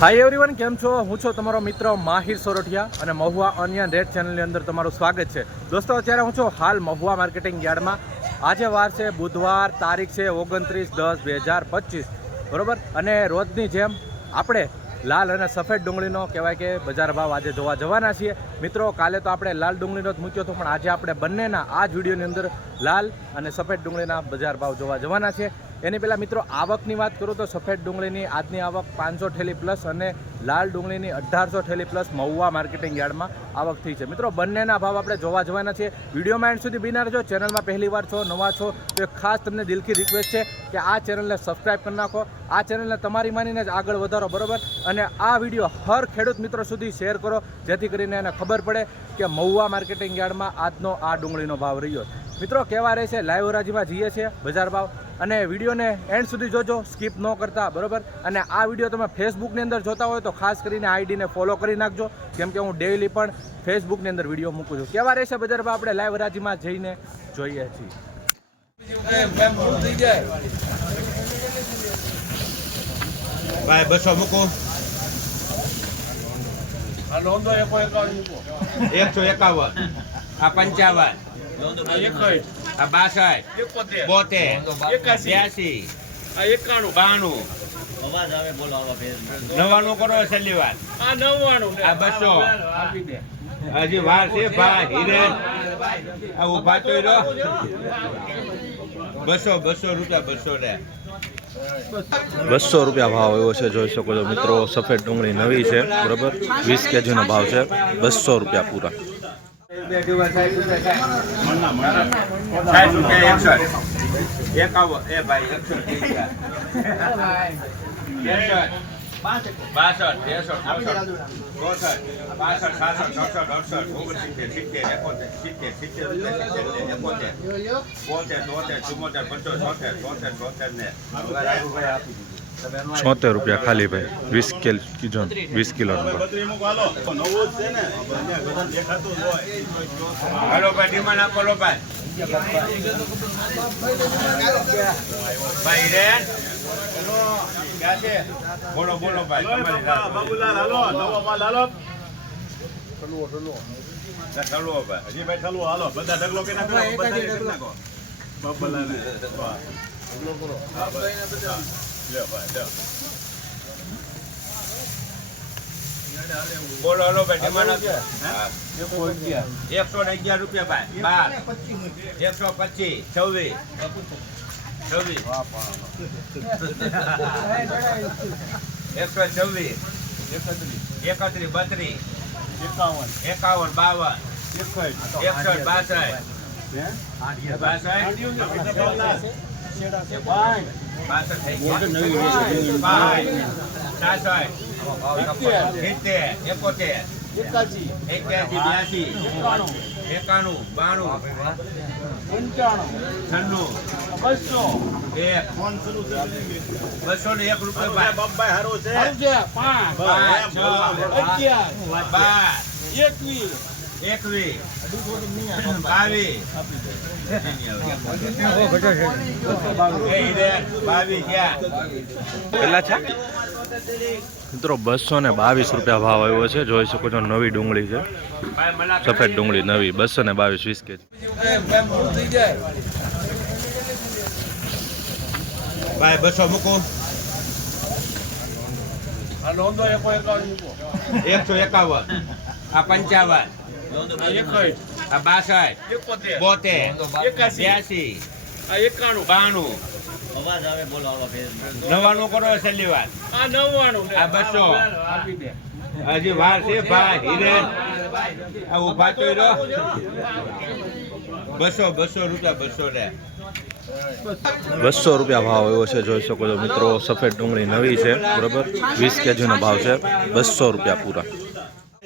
Hi everyone કેમ છો? હું છું તમારો મિત્ર માહિર સોરઠિયા અને મહુવા અનિયન રેડ ચેનલની અંદર તમારું સ્વાગત છે. દોસ્તો, અત્યારે હું છું હાલ મહુવા માર્કેટિંગ યાર્ડમાં. આજે વાર છે બુધવાર, તારીખ છે ઓગણત્રીસ દસ બે હજાર પચીસ. બરોબર? અને રોજની જેમ આપણે લાલ અને સફેદ ડુંગળીનો કહેવાય કે બજાર ભાવ આજે જોવા જવાના છીએ. મિત્રો, કાલે તો આપણે લાલ ડુંગળીનો જ મૂક્યો હતો, પણ આજે આપણે બંનેના આ જ વિડીયોની અંદર લાલ અને સફેદ ડુંગળીના બજાર ભાવ જોવા જવાના છે. એની પહેલાં મિત્રો આવકની વાત કરું તો સફેદ ડુંગળીની આજની આવક પાંચસો ઠેલી પ્લસ અને લાલ ડુંગળીની અઢારસો ઠેલી પ્લસ મહુવા માર્કેટિંગ યાર્ડમાં આવક થઈ છે. મિત્રો, બંનેના ભાવ આપણે જોવા જવાના છે વિડીયોમાં એન્ડ સુધી બિના રહેજો. ચેનલમાં પહેલી વાર છો, નવા છો, તો એક ખાસ તમને દિલથી રિક્વેસ્ટ છે કે આ ચેનલને સબસ્ક્રાઈબ કરી નાખો. આ ચેનલને તમારી માનીને જ આગળ વધારો, બરોબર? અને આ વીડિયો હર ખેડૂત મિત્રો સુધી શેર કરો, જેથી કરીને એને ખબર પડે કે મહુવા માર્કેટિંગ યાર્ડમાં આજનો આ ડુંગળીનો ભાવ રહ્યો મિત્રો, કેવા રહે છે લાઈવ હરાજીમાં જઈએ છીએ. બજાર ભાવ અને વિડીયોને એન્ડ સુધી જોજો સ્કીપ ન કરતા બરોબર? અને આ વીડિયો તમે ફેસબુકની અંદર જોતા હોય તો ખાસ કરીને આઈડીને ફોલો કરી નાખજો. કેમ કે હું ડેઈલી પણ ફેસબુકની અંદર વીડિયો મૂકું છું. કેવા રહેશે બજારમાં આપણે લાઈવ રાજીમાં જઈને જોઈએ છીએ. ભાઈ બસો મૂકો. એકસો એકાવન આ પંચાવન. બાસઠ બોતેર. બ્યાસી. બાણું. નવાણું કરો છેલ્લી વાર. આ બસો. હજી વાર છે ભાઈ. હિરેન. આ ઊભા તો રહ્યો બસો બસો રૂપિયા બસો ને. બસો રૂપિયા ભાવ એવો છે જોઈ શકો છો મિત્રો. સફેદ ડુંગળી નવી છે બરોબર? વીસ કેજીનો ભાવ છે. બસો રૂપિયા પૂરા. બાસઠ ત્રેસઠ ચોસઠ બાસઠ સાસઠ સડસઠ અડસઠ ઓગણસિત્તેર સિત્તેર એકોતેર સિત્તેર સિત્તેર સિત્તેર એકોતેર બોતેર તોતેર ચુમ્મોતેર પંચોતેર છોતેર ચોતેર ચોતેર ને છોતેર રૂપિયા ખાલી ભાઈ. વીસ કિલ કિલો વીસ કિલો બોલો બોલો ભાઈ. બોલો હલો ભાઈ ડિમાન્ડ. એકસો ને અગિયાર રૂપિયા ભાઈ બાર એકસો પચીસ છવ્વીસ છવ્વીસ એકસો છવ્વીસ એકત્રીસ બત્રીસ એકાવન એકાવન બાવન. એકસઠ બાસઠ બાસઠ એકાણું બાણું છન્નું બસો એક બસો ને એક રૂપિયા બાબાઈ હારું છે પાંચ બાર એકવીસ બાવીસ એ હિરેન, બાવીસ. ગયા કેટલા છે? મિત્રો બસો ને બાવીસ રૂપિયા ભાવ આવ્યો છે. જોઈ શકો છો નવી ડુંગળી છે. સફેદ ડુંગળી નવી બસો ને બાવીસ વીસ કે ભાઈ બસો મૂકો. એકસો એકાવન. આ પંચાવન. બાણું નવાણું કરો છેલ્લી આ બસો હજી વાર છે ભાઈ બસો બસો રૂપિયા બસો ને બસો રૂપિયા ભાવ એવો છે, જોઈ શકો છો મિત્રો. સફેદ ડુંગળી નવી છે, બરોબર? વીસ કેજીનો ભાવ છે. બસો રૂપિયા પૂરા.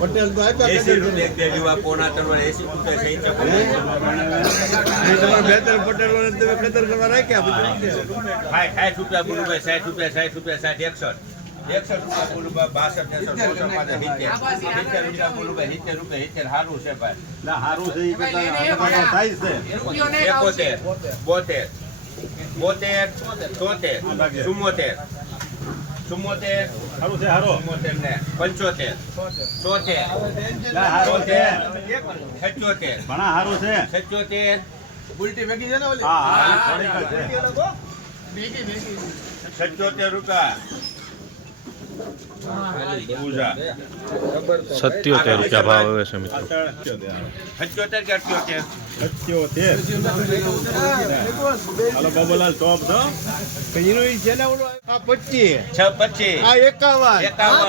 પટેલ તો આપ્યા એસી કદર એક બે દીવા પોણા ત્રણ એસી રૂપિયા કઈ પોણા. બે ત્રણ પટેલોને તમે કદર કરવા રાખ્યા બધું? બોલું ભાઈ સાઠ રૂપિયા સાઠ રૂપિયા સાઠ એકસઠ. એકસઠ રૂપિયા બાસઠ ચોસઠ પાંસઠ સિત્તેર. સિત્તેર સિત્તેર રૂપિયા સિત્તેર સારું છે ભાઈ. ના સારું છે એ કરતા થાય છે. એકોતેર. બોતેર. બોતેર. તોતેર ચુમ્મોતેર. ચુમ્મોતેર. સારું છે સારું ચુમ્મોતેર ને પંચોતેર. ચોતેર. ના સારું છે. સત્યોતેર ઘણા સારું છે. સત્યોતેર હા હા છે. સત્યોતેર રૂપિયા. સત્યોતેર રૂપિયા ભાવ આવે છે મિત્રો સત્યોતેર કે અઠ્યોતેર સત્યોતેર હાલો બાબુલાલ ટોપ છો એનો છે ને ઓલો આ પચીસ છ પચીસ આ એકાવન એકાવન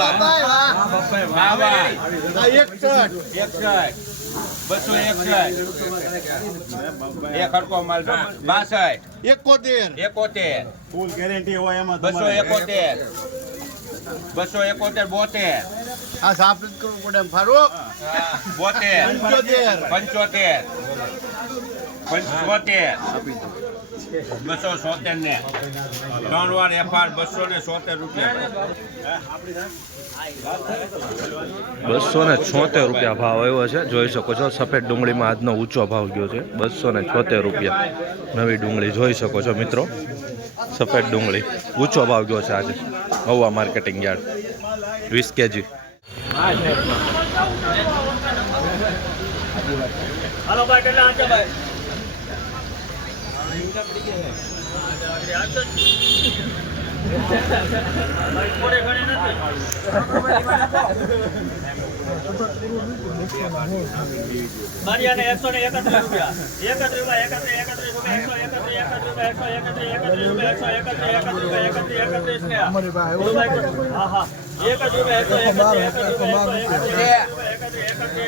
આ એકસઠ એકસઠ બસો એકસઠ એક હરકો માલ બાસઠ એકોતેર એકોતેર ફૂલ ગેરંટી હોય એમાં બસો તમારે. એકોતેર બસો એકોતેર બોતેર. આ સાબિત કરવું પડે ફારૂક? બોતેર. પંચોતેર. પંચોતેર. પંચોતેર. બસો સોતેર ને. ત્રણ વાર એફઆર બસો ને સોતેર રૂપિયા બસો ને છોતેર રૂપિયા ભાવ આવ્યો છે. જોઈ શકો છો સફેદ ડુંગળીમાં આજનો ઊંચો ભાવ ગયો છે. બસો ને છોતેર રૂપિયા. નવી ડુંગળી જોઈ શકો છો મિત્રો. સફેદ ડુંગળી. ઊંચો ભાવ ગયો છે આજે. Mahuva marketing yard. વીસ કેજી. મારિયાને એકસો ને એકત્રીસ રૂપિયા. એકત્રીસ રૂપિયા એકત્રીસ એકત્રીસ રૂપિયા એકસો એકત્રીસ એકત્રીસ રૂપિયા એકસો એકત્રીસ એકત્રીસ રૂપિયા એકત્રીસ એકત્રીસ રૂપિયા એકત્રીસ ને હા હા એક જ રૂપિયા એકસો એકત્રીસ એકત્રીસ રૂપિયા એકસો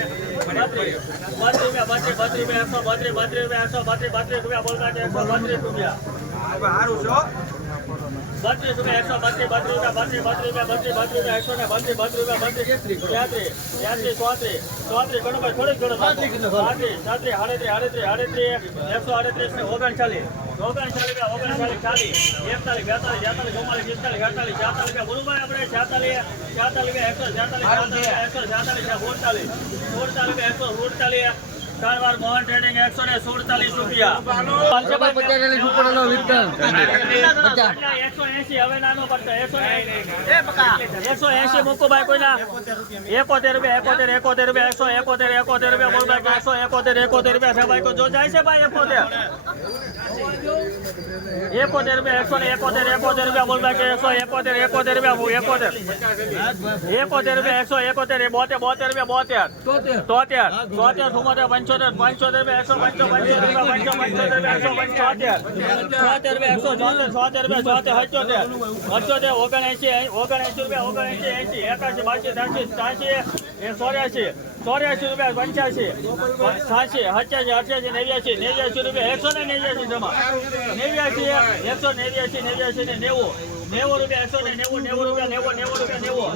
બત્રીસ રૂપિયા બત્રીસ રૂપિયા એકસો બત્રીસ બત્રીસ રૂપિયા એકસો બત્રીસ રૂપિયા. બોલતા એકસો બત્રીસ રૂપિયા એકસો બત્રીસ બત્રીસ રૂપિયા બત્રીસ બત્રીસ રૂપિયા બત્રીસ બત્રીસ રૂપિયા એકસો ને બત્રીસ બત્રીસ રૂપિયા બત્રીસ તેત્રીસ તેત્રીસ ચોત્રીસ ચોત્રીસ ગણો ભાઈ થોડીક ગણો સાત્રીસ સાત્રીસ આડત્રીસ આડત્રીસ આડત્રીસ એકસો આડત્રીસ ને ઓગણચાલીસ. ઓગણચાલીસ ઓગણચાલીસ ચાલીસ એકતાલીસ બેતાલીસ બેતાલીસ ચુમ્માલીસ પિસ્તાલીસ અડતાલીસ બોલું ભાઈ આપણે? છેતાલીસ રૂપિયા એકસો છેતાલીસ એકસો છેતાલીસ સુડતાલીસ સુડતાલીસ એકસો સુડતાલીસ ત્રણ વાર મોહન ટ્રેડિંગ એકસો ને સુડતાલીસ રૂપિયા. એકસો એસી હવે નાનો પડતો એકસો એકસો એસી મૂકો ભાઈ કોઈના. એકોતેર રૂપિયા એકોતેર એકોતેર રૂપિયા એકસો એકોતેર એકોતેર રૂપિયા. બોલ ભાઈ એકસો એકોતેર એકોતેર રૂપિયા. છે ભાઈ કોઈ જો જાય છે ભાઈ એકોતેર? એકોતેર રૂપિયા એકસો ને એકોતેર એકોતેર રૂપિયા બોલ કે એકસો એકોતેર એકોતેર રૂપિયા એકોતેર. એકોતેર રૂપિયા એકસો એકોતેર બોતેર બોતેર રૂપિયા બોતેર. તોતેર. તોતેર. ચુમ્મોતેર પંચોતેર પંચોતેર રૂપિયા એકસો પંચો પંચોતેર રૂપિયા પંચો પંચોતેર રૂપિયા એકસો પંચોતેર. છોતેર રૂપિયા એકસો ચોતેર છોતેર રૂપિયા ચોતેર હચોતેર હચોતેર ઓગણએંશી ઓગણએંશી રૂપિયા ઓગણએંશી એંશી એકાશી બાસી ત્રણસી ત્રાસી એ ચોર્યાસી રૂપિયા, પંચ્યાસી. છ્યાસી સત્યાસી અઠ્યાસી નેવ્યાસી નેવ્યાસી રૂપિયા, એકસો ને નેવ્યાસી જમા. નેવ્યાસી એકસો નેવ્યાસી નેવ્યાસી ને નેવું. નેવું રૂપિયા, એકસો ને નેવું નેવું રૂપિયા, નેવું નેવું રૂપિયા, નેવું.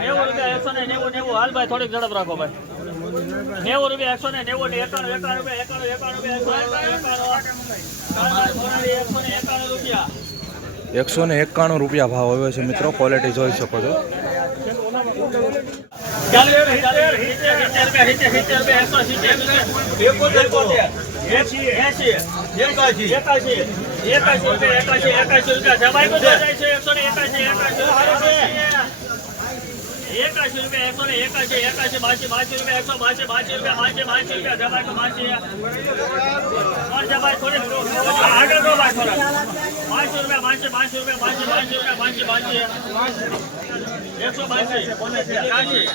નેવું રૂપિયા, એકસો ને નેવું નેવું. હાલ ભાઈ, થોડીક ઝડપ રાખો ભાઈ. નેવું રૂપિયા, એકસો ને નેવું ને એકાણું એકાણું રૂપિયા, એકાણું એકાણું રૂપિયા, એકસો એકાણું એકસો ને એકાણું રૂપિયા. ભાવ આવ્યો છે મિત્રો. ક્વોલિટી જોઈ શકો છો. એકાશી રૂપિયા એકસો ને એકાશી એકાશી બાસી. બાસી રૂપિયા એકસો બાસી બાસી રૂપિયા બાસી બાસી રૂપિયા જમાય તો બાસી જમાય થોડી આગળ નો બાસી રૂપિયા બાસી બાસી રૂપિયા બાસી બાસી રૂપિયા બાસી બાસી એકસો બાસી એકાશી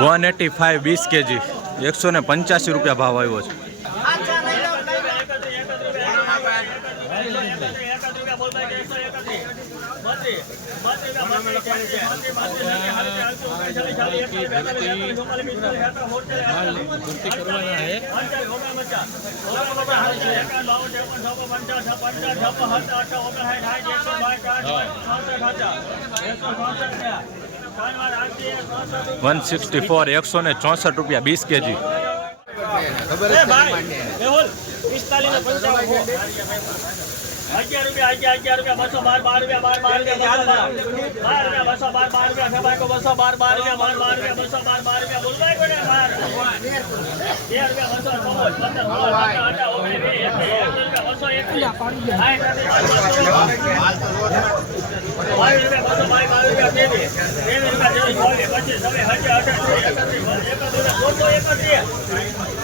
વન એટી ફાઈવ વીસ કેજી એકસો ને પંચ્યાસી રૂપિયા ભાવ આવ્યો છે રૂપિયા બોલ ભાઈ એકસો એકત્રીસ બત્રીસ બત્રીસ ભાવ આવ્યો છે એકત્રીસ વન સિક્સટી ફોર એકસો ને ચોસઠ રૂપિયા વીસ કેજી અગિયાર રૂપિયા અગિયાર અગિયાર રૂપિયા બસો બાર બાર રૂપિયા બાર બાર બાર બસો બાર બાર રૂપિયા ખબાકો બસો બાર બાર બાર બાર બસો બાર બાર રૂપિયા બોલવાય કોને રૂપિયા બસો ચૌદ પંદર સોળ સત્તર અઢાર ઓગણીસ વીસ રૂપિયા બસો એકવીસ ચોવીસ પચીસ હજાર અઢાર એકત્રીસ એકત્રીસ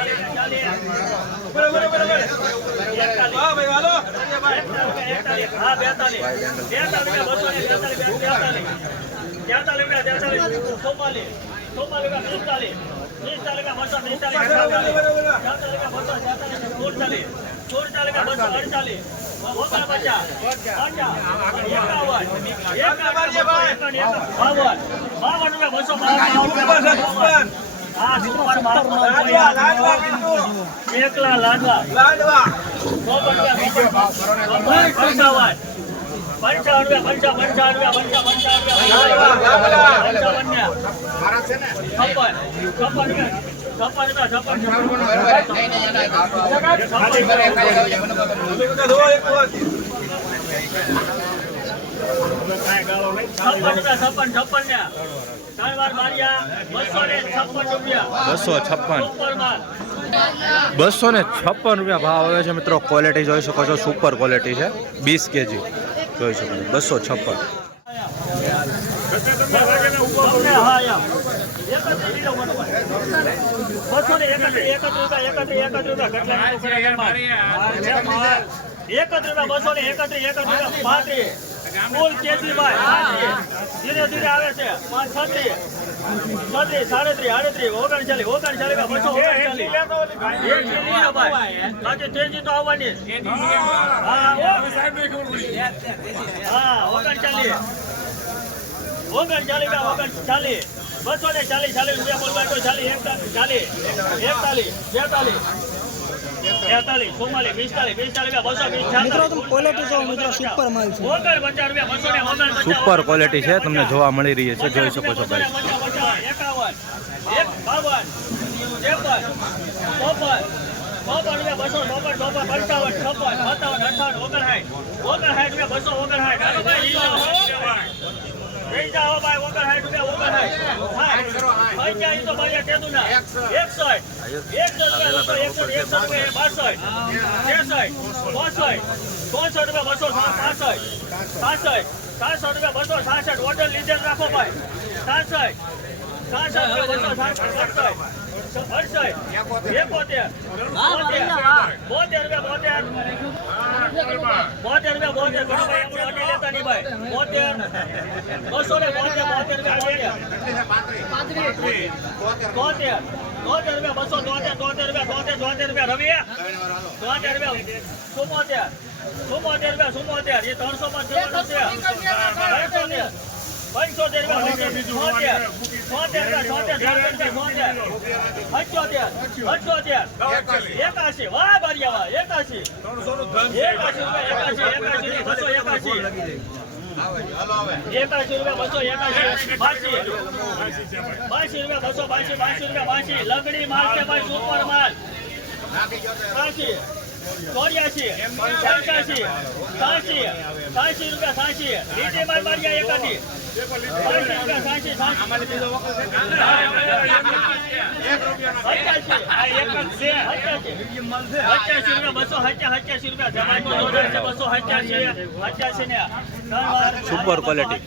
બાવન બાવન રૂપિયા બસો બાવન એકલા લાડવા રૂપિયા પંચાવન પંચા પંચાવન પંચા છપ્પન છપ્પન છપ્પન ને બસો છપ્પન રૂપિયા. બસો બસો ને છપ્પન રૂપિયા ભાવ આવે છે મિત્રો. ક્વોલિટી જોઈ શકો છો. સુપર ક્વોલિટી છે. વીસ કેજી. જોઈ શકો છો. બસો છપ્પન. એક કિલો બરોબર. બસો ને એકત્રીસ, એકત્રીસ રૂપિયા, એકત્રીસ, એકત્રીસ કુલ કેજી ભાઈ, ધીરે ધીરે આવે છે. છત્રી છત્રીસ સાડત્રીસ આડત્રીસ ઓગણચાલીસ ઓગણચાલીસ બસો ઓગણચાલીસ. બાકી તેજી તો આવવાની. હા ઓગણચાલીસ. ઓગણચાલીસ ઓગણચાલીસ. બસો ને ચાલીસ ચાલીસ રૂપિયા બોલવા તો ચાલીસ એકતાલીસ ચાલીસ એકતાલીસ બેતાલીસ. તેતાલીસ ચુમ્માલીસ પિસ્તાલીસ પિસ્તાલીસ બસો મિત્રો તમે ક્વોલિટી જો મિત્રો સુપર માલ છે. ઓગણ પચાસ રૂપિયા બસો ને ઓગણ સુપર ક્વોલિટી છે તમને જોવા મળી રહી છે જોઈ શકો છો ભાઈ એકાવન એક બાવન ત્રેપન ચોપન ચોપન રૂપિયા બસો ચોપન ચોપન પંચાવન છપ્પન સત્તાવન અઠાવન ઓગણસાઠ ઓગણસાઠ રૂપિયા બસો ઓગણસાઠ. હાલો ભાઈ લઈ જાઓ ભાઈ રૂપિયા ઓગણસાઠ સાઠ પંચાયત તો ભાઈ તેતું ના? એકસઠ એકસો રૂપિયા બસો એકસો એકસો રૂપિયા બાસઠ ત્રેસઠ ચોસઠ ચોસઠ રૂપિયા બસો સાસઠ સાસઠ રૂપિયા બસો સાસઠ ઓર્ડર લીધેલ રાખો ભાઈ. સાસઠ સાસઠ રૂપિયા બસો બોતેર. બોતેર રૂપિયા બોતેર. બોતેર રૂપિયા બોતેર. ઘણો ભાઈ આપણે નહીં બોતેર. બસો ને બોતેર બોતેર બોતેર. તોતેર. રૂપિયા, બસો તોતેર તોતેર રૂપિયા, તોતેર તોતેર રૂપિયા. રવિ એકાશી. વાહ બારિયા વાહ એકાશી. એકાશી રૂપિયા એકાશી એકાશી એકાશી એકાશી. રૂપિયા બસો એકાશી બાસી. બાસી રૂપિયા બસો બાસી બાસી રૂપિયા બાસી. લગડી માલ છે ભાઈ સુપર માલ. સાસી. ચોર્યાસી. પંચ્યાસી સાસી. સાસી રૂપિયા સાસી. લીટી માલ માર્યા એકાદી સાંસી, સાંસી. રૂપિયા બસો હત્યા હત્યાસી રૂપિયા જમાઈનો ઓર્ડર છે બસો હત્યાસી હત્યાસી ને સુપર ક્વોલિટી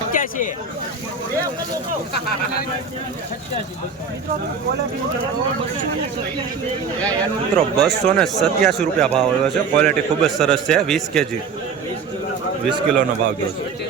હત્યાસી મિત્રો, બસો ને સત્યાસી રૂપિયા ભાવ આવ્યો છે. ક્વોલિટી ખૂબ જ સરસ છે. વીસ કેજી. વીસ કિલોનો ભાવ ગયો છે.